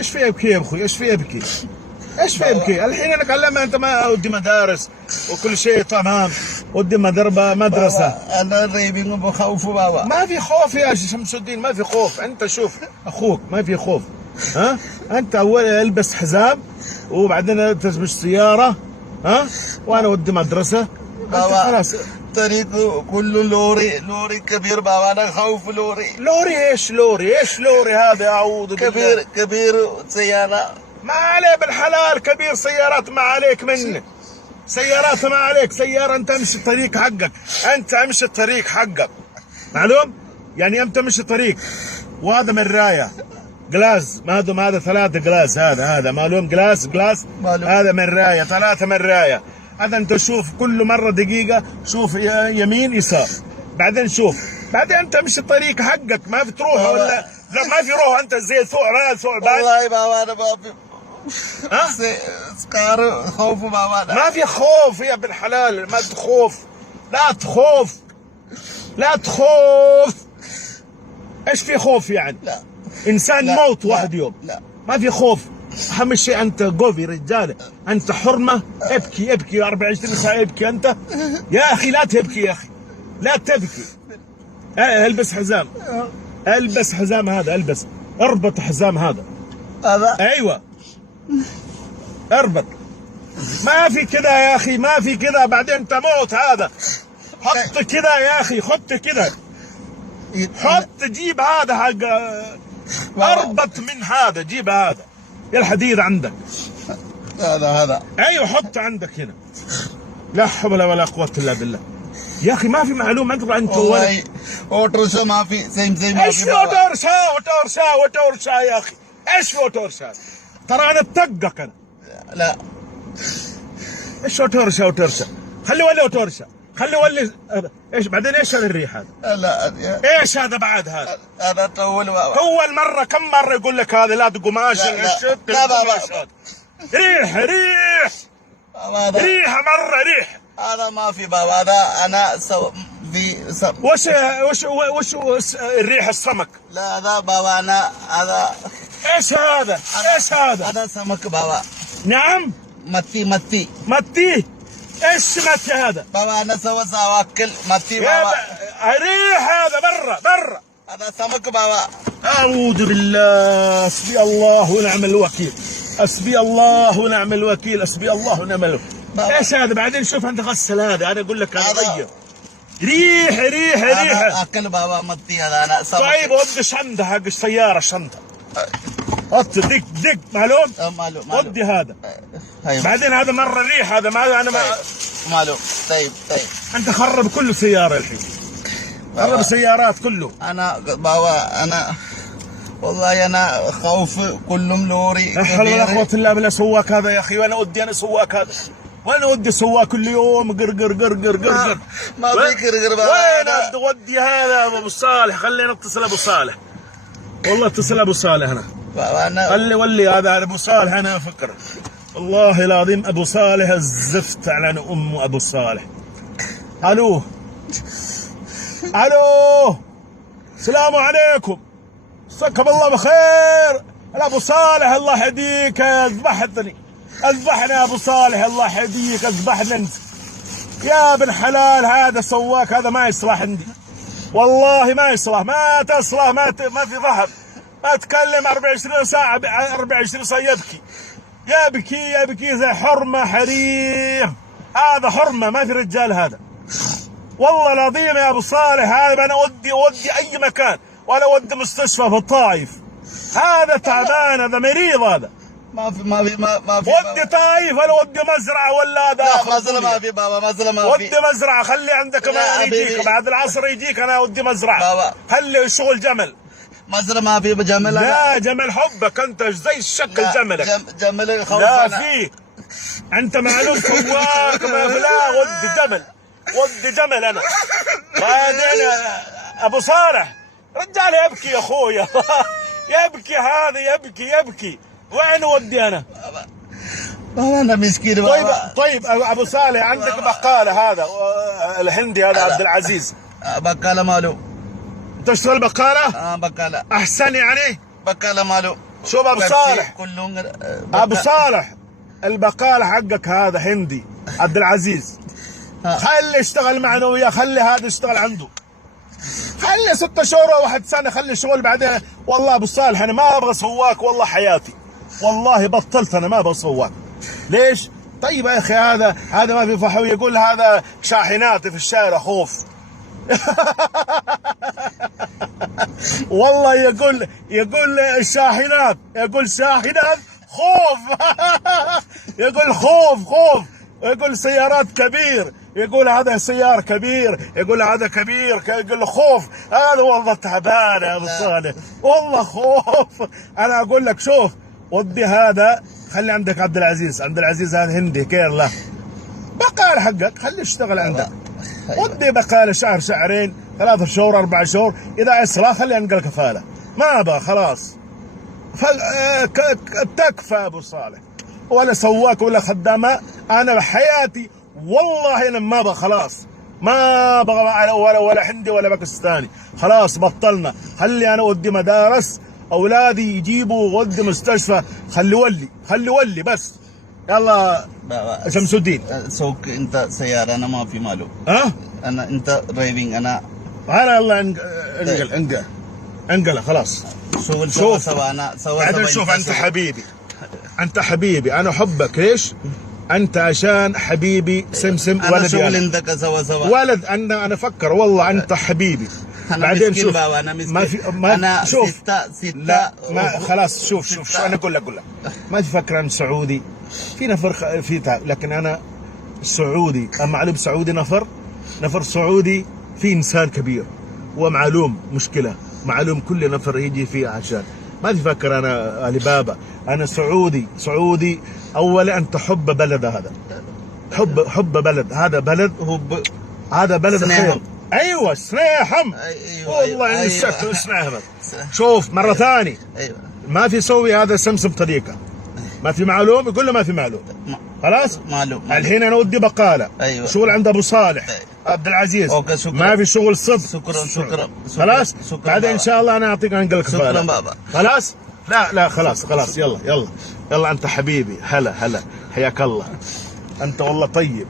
ايش في يبكي يا اخوي؟ ايش في يبكي؟ ايش في يبكي؟ الحين انا اكلمها انت ما ودي مدارس وكل شيء تمام، ودي مدرسه. انا ريبين بخوف بابا. ما في خوف يا شمس الدين، ما في خوف. انت شوف اخوك ما في خوف. ها انت اول البس حزام وبعدين تسبش سياره، ها وانا ودي مدرسه. بابا خلاص طريق كله لوري كبير بابا، انا خوف لوري ايش لوري هذا؟ اعوذ بالله. كبير سيارة ما عليه بالحلال كبير سيارات، ما عليك منه سيارات، ما عليك سيارة. انت امشي الطريق حقك، انت امشي الطريق حقك، معلوم؟ يعني انت امشي الطريق. وهذا مراية جلاس، ما هذا 3 جلاس، هذا معلوم؟ جلاس هذا مراية، 3 مراية. هذا انت شوف كل مرة دقيقة، شوف يمين يسار، بعدين شوف، بعدين انت امشي الطريق حقك. ما في تروح ولا لا، ما في روح. انت زي ثعبان. والله بابا انا ما في سكار خوف بابا. ما في خوف يا ابن الحلال، ما تخوف، لا تخوف. ايش في خوف يعني؟ لا انسان لا موت لا واحد يوم. لا ما في خوف. اهم شيء انت قوي رجاله، انت حرمه. ابكي 24 ساعه ابكي انت يا اخي. لا تبكي يا اخي، لا تبكي. البس حزام، البس حزام هذا، البس، اربط حزام هذا. ايوه اربط. ما في كذا يا اخي، ما في كذا، بعدين تموت. هذا حط كذا يا اخي، حط كذا، حط جيب هذا حق، اربط من هذا، جيب هذا يا الحديد عندك. هذا ايوه حط عندك هنا. لا حول ولا قوة الا بالله. يا اخي ما في معلومة انت والله. اوتورشا ما في، زي ما ايش في اوتورشا يا اخي؟ ايش في اوتورشا؟ ترى انا بطقك انا. لا ايش اوتورشا؟ خلي ولي اوتورشا، خلي ولي. ايش بعدين؟ ايش هذا الريح هذا؟ لا ايش هذا بعد هذا؟ هذا طول بابا. اول مرة كم مرة يقول لك هذا لا قماش. لا بابا. ريح مرة ريح. هذا ما في بابا. هذا انا في وش الريح؟ السمك. لا هذا بابا انا هذا. ايش هذا؟ هذا سمك بابا. نعم متي. ايش متي هذا؟ بابا انا سواكل متي بابا. ريح هذا برا. هذا سمك بابا. اعوذ بالله. حسبي الله ونعم الوكيل، حسبي الله ونعم الوكيل. ايش هذا؟ بعدين شوف انت غسل هذا، انا اقول لك انا غير. ريح اكل بابا متي. هذا انا سمك. طيب ودي شنطه حق السياره، شنطه حط دق معلوم. ودي هذا. بعدين هذا مره ريح، هذا ما انا معلوم. طيب انت خرب كل سياره الحين، خرب سيارات كله. انا بابا انا والله انا خوف كلهم لوري. لا حول ولا قوة الا بالله. سواك هذا يا اخي، وانا ودي سواك هذا، وانا ودي سواك كل يوم قر. ما في قر بابا. وين ودي هذا ابو صالح؟ خلينا نتصل ابو صالح، والله اتصل ابو صالح انا بابا. انا خلي ولي هذا ابو صالح. انا افكر والله العظيم ابو صالح الزفت على ام ابو صالح. الو السلام عليكم، مساكم الله بخير. ابو صالح الله يهديك، اذبحني يا ابو صالح، الله يهديك، اذبحنا انت يا ابن حلال. هذا سواك، هذا ما يصلح عندي والله، ما يصلح، ما تصلح، ما في ظهر، ما تكلم 24 ساعة 24 ساعة يبكي زي حرمة حريم. هذا حرمة، ما في رجال هذا والله العظيم يا ابو صالح. هذا انا ودي اي مكان، ولا ودي مستشفى في الطائف. هذا تعبان، هذا مريض، هذا ما في ودي طائف ولا ودي مزرعة ولا هذا. لا مزرعة ما في بابا، مزرعة ما في. ودي مزرعة، خلي عندك ما يجيك بعد العصر يجيك. انا ودي مزرعة بابا. خلي شغل جمل. مزرعة ما في جمل. لا جمل حبك انت زي الشكل جملك. جمل خوف. لا فيه انت معلوم سواك ما لا. ودي جمل انا. بعدين ابو صالح رجال يبكي يا اخويا يبكي هذا يبكي. وين ودي انا؟ بابا انا مسكين بابا. طيب ابو صالح عندك بقالة هذا الهندي هذا عبد العزيز. بقالة ماله. تشتغل بقالة؟ بقالة. احسن يعني؟ بقالة ماله. شوف ابو صالح، كلهم ابو صالح البقالة حقك هذا هندي عبد العزيز، خلي يشتغل معنا وياه، خلي هذا يشتغل عنده، خلي 6 شهور و1 سنة، خلي شغل بعدين. والله ابو صالح انا ما ابغى سواك والله حياتي، والله بطلت، انا ما ابغى سواك. ليش؟ طيب يا اخي هذا ما في فحوي، يقول هذا شاحنات في الشارع خوف. والله يقول الشاحنات، يقول شاحنات خوف. يقول خوف، يقول سيارات كبير، يقول هذا سيار كبير، يقول هذا كبير، يقول خوف. هذا والله تعبان يا ابو صالح، والله خوف. انا اقول لك شوف، ودي هذا خلي عندك عبد العزيز هذا هندي كيرلا، بقال حقك خليه يشتغل عندك، ودي بقاله شهر شهرين 3 شهور 4 شهور، اذا اسرى خليه ينقل كفاله، ما ابغى خلاص. تكفى ابو صالح، ولا سواك ولا خدامه، انا بحياتي والله انا ما ابغى خلاص، ما ابغى ولا هندي ولا باكستاني، خلاص بطلنا. خلي انا ودي مدارس، اولادي يجيبوا ودي مستشفى، خلي ولي بس. يلا شمس الدين سوق انت سيارة، انا ما في ماله. انا انت درايفنج، انا الله انقل خلاص. شوف انا بعدين شوف، انت حبيبي، انا احبك. ليش؟ انت عشان حبيبي سمسم أنا ولدي، شغل عندك سوا ولد. انا افكر والله انت حبيبي. بعدين شوف، انا مسكين، ما في انا شوف ستة لا ما خلاص. شوف انا اقول لك ما تفكر انا سعودي، في نفر في تعب، لكن انا سعودي، معلوم سعودي، نفر سعودي في انسان كبير، ومعلوم مشكله، معلوم كل نفر يجي فيه عشان ما تفكر انا علي بابا. انا سعودي. اولا انت حب بلد، هذا حب بلد، هذا بلد خير. ايوه سنيحم، والله نسيت اسمعها. شوف مره ثانيه، ما في سوي هذا سمسم طريقه، ما في معلوم، يقول له ما في معلوم، خلاص معلوم. الحين انا ودي بقاله، شغل عند ابو صالح عبد العزيز، ما في شغل صدق. شكرا خلاص بعدين ان شاء الله انا اعطيك انقل كفاله. شكرا بابا. خلاص لا خلاص يلا انت حبيبي، هلا حياك الله، انت والله طيب.